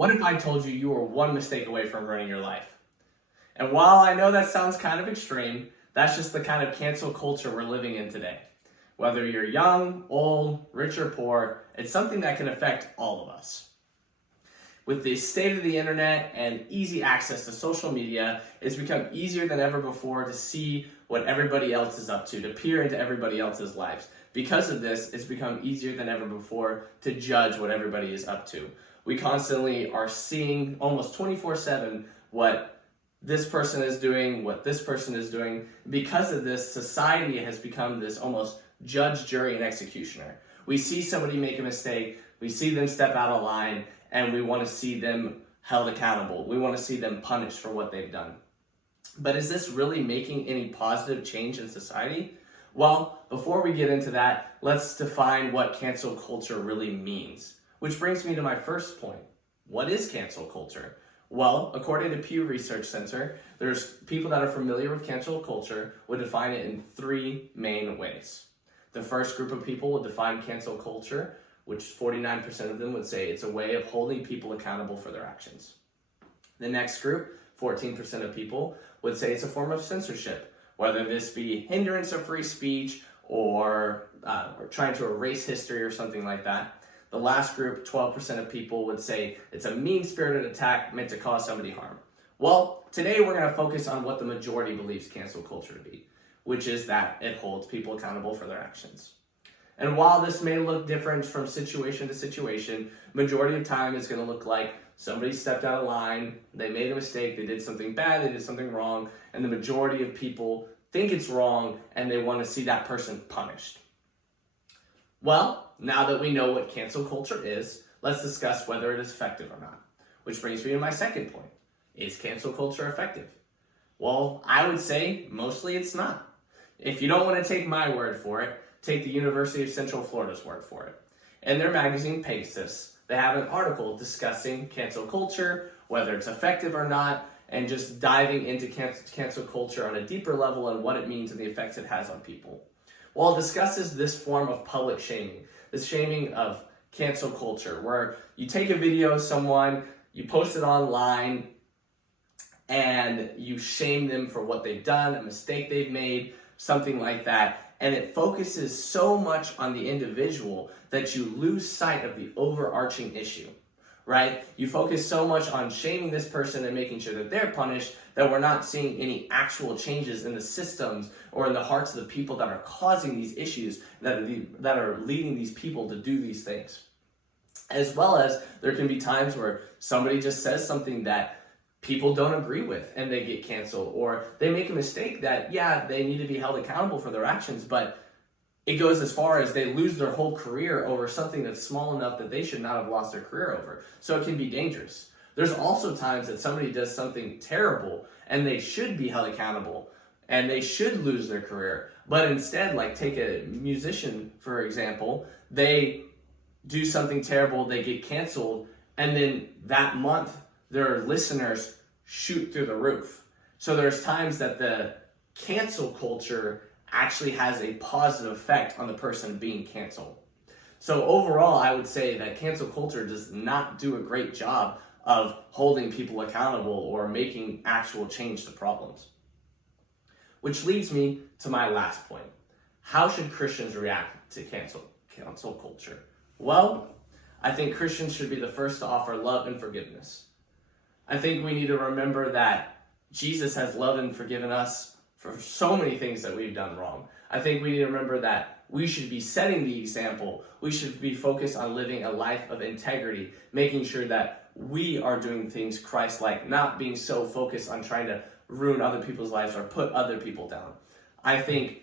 What if I told you you were one mistake away from ruining your life? And while I know that sounds kind of extreme, that's just the kind of cancel culture we're living in today. Whether you're young, old, rich, or poor, it's something that can affect all of us. With the state of the internet and easy access to social media, it's become easier than ever before to see what everybody else is up to peer into everybody else's lives. Because of this, it's become easier than ever before to judge what everybody is up to. We constantly are seeing almost 24/7 what this person is doing, what this person is doing. Because of this, society has become this almost judge, jury, and executioner. We see somebody make a mistake, we see them step out of line, and we want to see them held accountable. We want to see them punished for what they've done. But is this really making any positive change in society? Well, before we get into that, let's define what cancel culture really means. Which brings me to my first point. What is cancel culture? Well, according to Pew Research Center, there's people that are familiar with cancel culture would define it in three main ways. The first group of people would define cancel culture, which 49% of them would say it's a way of holding people accountable for their actions. The next group, 14% of people, would say it's a form of censorship, whether this be hindrance of free speech or trying to erase history or something like that. The last group, 12% of people, would say it's a mean-spirited attack meant to cause somebody harm. Well, today we're going to focus on what the majority believes cancel culture to be, which is that it holds people accountable for their actions. And while this may look different from situation to situation, majority of time it's going to look like somebody stepped out of line, they made a mistake, they did something bad, they did something wrong, and the majority of people think it's wrong and they want to see that person punished. Well, now that we know what cancel culture is, let's discuss whether it is effective or not. Which brings me to my second point. Is cancel culture effective? Well, I would say mostly it's not. If you don't want to take my word for it, take the University of Central Florida's word for it. In their magazine Pegasus, they have an article discussing cancel culture, whether it's effective or not, and just diving into cancel culture on a deeper level and what it means and the effects it has on people. Well, it discusses this form of public shaming, this shaming of cancel culture, where you take a video of someone, you post it online, and you shame them for what they've done, a mistake they've made, something like that. And it focuses so much on the individual that you lose sight of the overarching issue, right? You focus so much on shaming this person and making sure that they're punished that we're not seeing any actual changes in the systems or in the hearts of the people that are causing these issues, that are leading these people to do these things. As well as there can be times where somebody just says something that people don't agree with and they get canceled, or they make a mistake that, yeah, they need to be held accountable for their actions, but it goes as far as they lose their whole career over something that's small enough that they should not have lost their career over. So it can be dangerous. There's also times that somebody does something terrible and they should be held accountable and they should lose their career. But instead, like take a musician, for example, they do something terrible, they get canceled, and then that month, their listeners shoot through the roof. So there's times that the cancel culture actually has a positive effect on the person being canceled. So overall, I would say that cancel culture does not do a great job of holding people accountable or making actual change to problems. Which leads me to my last point. How should Christians react to cancel culture? Well, I think Christians should be the first to offer love and forgiveness. I think we need to remember that Jesus has loved and forgiven us for so many things that we've done wrong. I think we need to remember that we should be setting the example. We should be focused on living a life of integrity, making sure that we are doing things Christ-like, not being so focused on trying to ruin other people's lives or put other people down. I think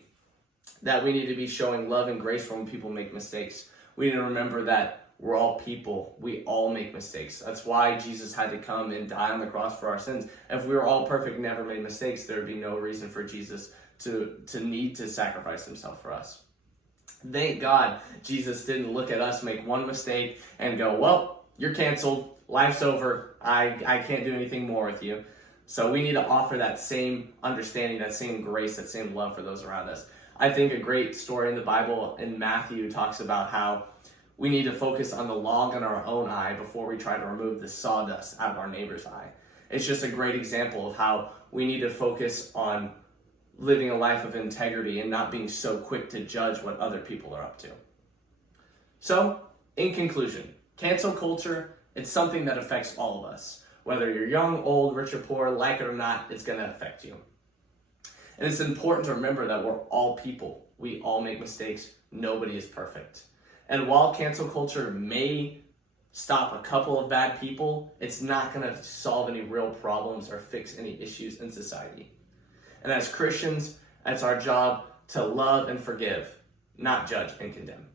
that we need to be showing love and grace when people make mistakes. We need to remember that we're all people. We all make mistakes. That's why Jesus had to come and die on the cross for our sins. If we were all perfect and never made mistakes, there would be no reason for Jesus to need to sacrifice himself for us. Thank God Jesus didn't look at us, make one mistake, and go, well, you're canceled. Life's over. I can't do anything more with you. So we need to offer that same understanding, that same grace, that same love for those around us. I think a great story in the Bible in Matthew talks about how we need to focus on the log in our own eye before we try to remove the sawdust out of our neighbor's eye. It's just a great example of how we need to focus on living a life of integrity and not being so quick to judge what other people are up to. So, in conclusion, cancel culture, it's something that affects all of us. Whether you're young, old, rich, or poor, like it or not, it's going to affect you. And it's important to remember that we're all people. We all make mistakes. Nobody is perfect. And while cancel culture may stop a couple of bad people, it's not going to solve any real problems or fix any issues in society. And as Christians, it's our job to love and forgive, not judge and condemn.